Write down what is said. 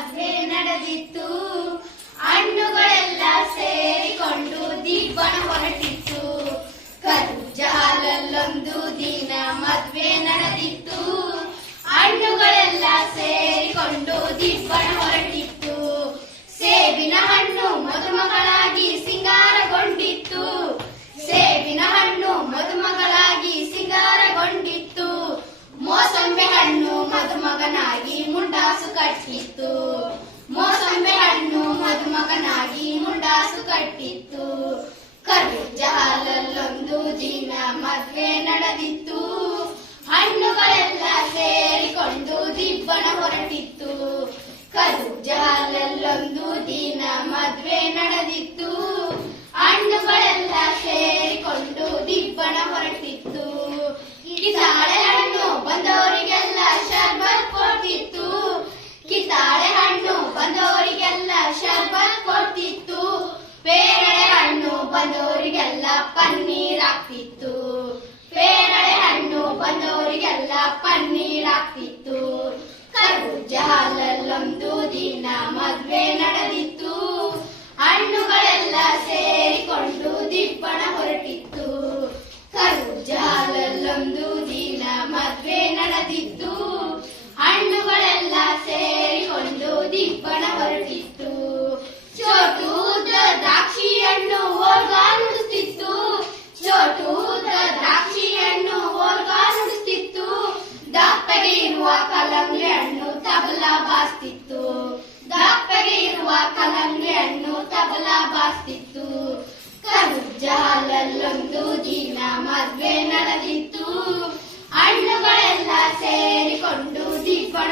ಜಾತ್ರೆ ನಡೆದಿತ್ತು. ಹಣ್ಣುಗಳೆಲ್ಲ ಸೇರಿಕೊಂಡು ದೀಪನ ಹೊರಟಿತ್ತು. ಕರ್ಜಾಲಲ್ಲೊಂದು ದಿನ ಮದ್ವೆ ನಡೆದಿತ್ತು. ಹಣ್ಣುಗಳೆಲ್ಲ ಸೇರಿಕೊಂಡು ದೀಪನ ಹೊರಟಿತ್ತು. ಮುಂಡಾಸು ಕಟ್ಟಿತ್ತು. ಮೋಸಂಬೆ ಹಣ್ಣು ಮದುಮಗನಾಗಿ ಮುಂಡಾಸು ಕಟ್ಟಿತ್ತು. ಕರ್ಬೂಜ ಹಾಲಲ್ಲೊಂದು ದಿನ ಮದುವೆ Funny. ಇರುವ ಕಲಂಗಡಿ ಹಣ್ಣು ತಬಲ ಬಾಸ್ತಿತ್ತು. ದಪ್ಪಗೆ ಇರುವ ಕಲಂಗಡಿ ಹಣ್ಣು ತಬಲ ಬಾಸ್ತಿತ್ತು. ಕರುಜಾಲಲ್ಲೊಂದು ದಿನ ಮದ್ವೆ ನಡೆದಿತ್ತು. ಹಣ್ಣುಗಳೆಲ್ಲ ಸೇರಿಕೊಂಡು ದೀಪಣ